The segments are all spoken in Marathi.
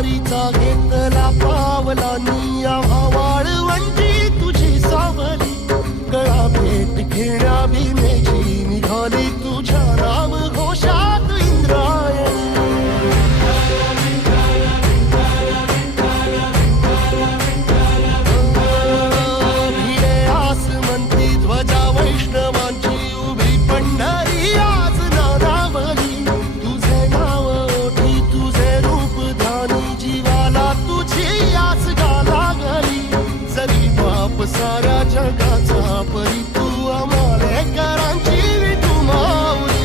वारीचा घेतला पावलांनी आम्हा वाळवंटी तुझी सावली गळा भेट घेण्या भीमेची निघाली तुझ्या नाम घोषात इंद्रायणी भिडे आसमंती ध्वजा वैष्णवांची उभी पंढरी आज नादावली तुझे नाव ओठी तुझे रूप ध्यानी जीवाला तुझी आस गाला गली जरी बाप साऱ्या जगाचा परी तू आम्हाले करांची विठू माऊली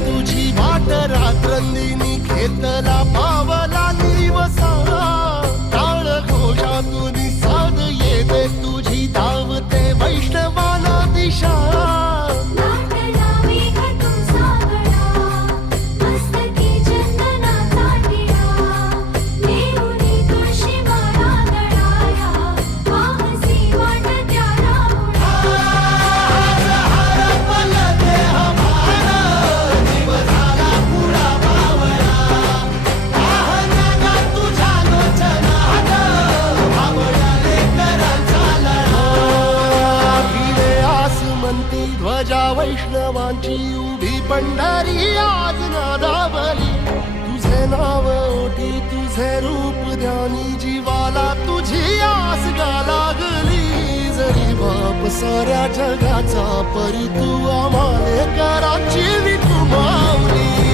तुझी वाट रात्रंदिनी घेतला पावला निवसा टाळ घोषातून साध येते तुझी धावते वैष्णवाला दिशा ध्वजा वैष्णवांची उभी पंढरी आज नादावली तुझे नाव ओठी तुझे रूप ध्यानी जीवाला तुझी आस गा लागली जरी बाप साऱ्या जगाचा परी तू आम्हाले कराची विठू माऊली